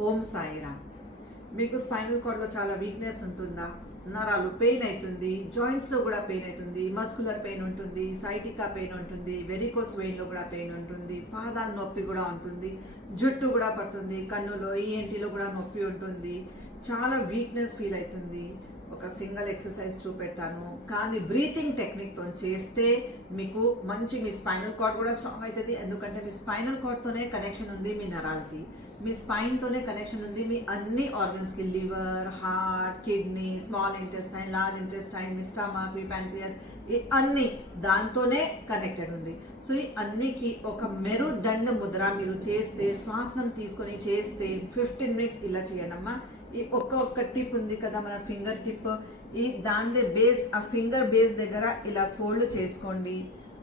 ఓం సాయిరామ్. మీకు స్పైనల్ కార్డ్లో చాలా వీక్నెస్ ఉంటుందా? నరాలు పెయిన్ అవుతుంది, జాయింట్స్లో కూడా పెయిన్ అవుతుంది, మస్కులర్ పెయిన్ ఉంటుంది, సైటికా పెయిన్ ఉంటుంది, వెరికోస్ వెయిన్లో కూడా పెయిన్ ఉంటుంది, పాదాల నొప్పి కూడా ఉంటుంది, జుట్టు కూడా పడుతుంది, కన్నులో ఈఎన్టీలో కూడా నొప్పి ఉంటుంది, చాలా వీక్నెస్ ఫీల్ అవుతుంది. ఒక సింగిల్ ఎక్సర్సైజ్ చూపెడతాను, కానీ బ్రీతింగ్ టెక్నిక్తో చేస్తే మీకు మంచి మీ స్పైనల్ కార్డ్ కూడా స్ట్రాంగ్ అవుతుంది. ఎందుకంటే మీ స్పైనల్ కార్డ్తోనే కనెక్షన్ ఉంది మీ నరాలకి, మీ స్పైన్తోనే కనెక్షన్ ఉంది మీ అన్ని ఆర్గన్స్కి, liver, heart, kidney, small intestine, large intestine, మీ స్టమక్, మీ ప్యాంక్రియాస్, ఈ అన్ని దాంతోనే కనెక్టెడ్ ఉంది. సో ఈ అన్నికి ఒక మెరుదండ ముద్ర మీరు చేస్తే, శ్వాసనం తీసుకొని చేస్తే 15 మినిట్స్ ఇలా చేయండమ్మా. ఈ ఒక్క టిప్ ఉంది కదా మన ఫింగర్ టిప్, ఈ దాని బేస్, ఆ ఫింగర్ బేస్ దగ్గర ఇలా ఫోల్డ్ చేసుకోండి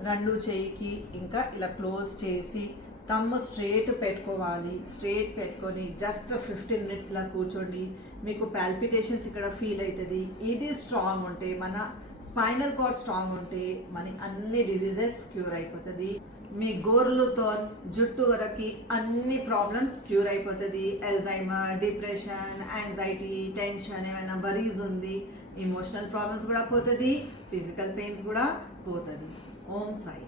రెండు చేయికి, ఇంకా ఇలా క్లోజ్ చేసి తమ్ము స్ట్రేట్ పెట్టుకోవాలి. స్ట్రేట్ పెట్టుకొని జస్ట్ 15 మినిట్స్ ఇలా కూర్చోండి. మీకు పాల్పిటేషన్స్ ఇక్కడ ఫీల్ అవుతుంది. ఇది స్ట్రాంగ్ ఉంటే, మన స్పైనల్ కార్డ్ స్ట్రాంగ్ ఉంటే మన అన్ని డిజీజెస్ క్యూర్ అయిపోతుంది. మీ గోర్లతో జుట్టు వరకు అన్ని ప్రాబ్లమ్స్ క్యూర్ అయిపోతుంది. అల్జైమర్, డిప్రెషన్, యాంగ్జైటీ, టెన్షన్, ఏమైనా వరీస్ ఉంది, ఎమోషనల్ ప్రాబ్లమ్స్ కూడా పోతుంది, ఫిజికల్ పెయిన్స్ కూడా పోతుంది. ఓం సాయి.